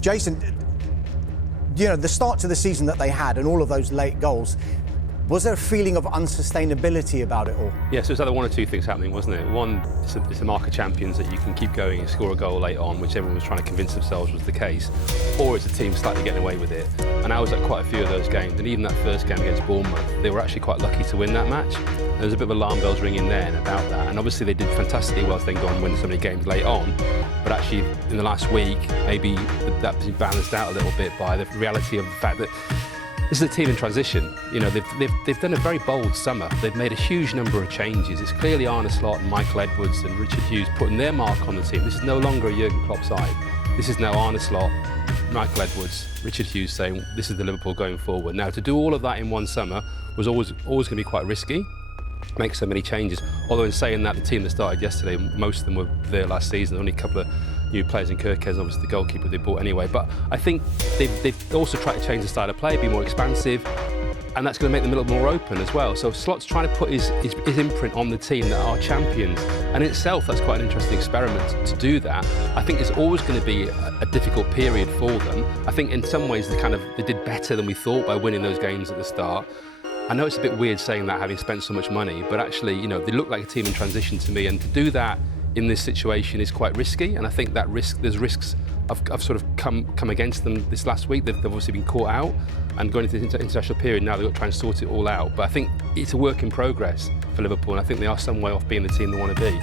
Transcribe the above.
Jason, the start to the season that they had and all of those late goals, was there a feeling of unsustainability about it all? Yeah, so it's either one or two things happening, wasn't it? One, it's a mark of champions that you can keep going and score a goal late on, which everyone was trying to convince themselves was the case, or it's a team slightly getting away with it. And I was at quite a few of those games, and even that first game against Bournemouth, they were actually quite lucky to win that match. There was a bit of alarm bells ringing then about that, and obviously they did fantastically well to go and win so many games late on, but actually in the last week, maybe that's been balanced out a little bit by the reality of the fact that this is a team in transition. They've done a very bold summer. They've made a huge number of changes. It's clearly Arne Slot and Michael Edwards and Richard Hughes putting their mark on the team. This is no longer a Jurgen Klopp side. This is now Arne Slot, Michael Edwards, Richard Hughes saying this is the Liverpool going forward. Now, to do all of that in one summer was always going to be quite risky. Make so many changes. Although in saying that, the team that started yesterday, most of them were there last season. Only a couple of new players in Kirkez, obviously the goalkeeper they bought anyway. But I think they've also tried to change the style of play, be more expansive, and that's going to make them a little more open as well. So Slot's trying to put his imprint on the team that are champions, and in itself that's quite an interesting experiment to do that. I think it's always going to be a difficult period for them. I think in some ways they did better than we thought by winning those games at the start. I know it's a bit weird saying that, having spent so much money, but actually, they look like a team in transition to me, and to do that in this situation is quite risky. And I think that there's risks have sort of come against them this last week. They've obviously been caught out, and going into the international period now, they've got to try and sort it all out. But I think it's a work in progress for Liverpool, and I think they are some way off being the team they want to be.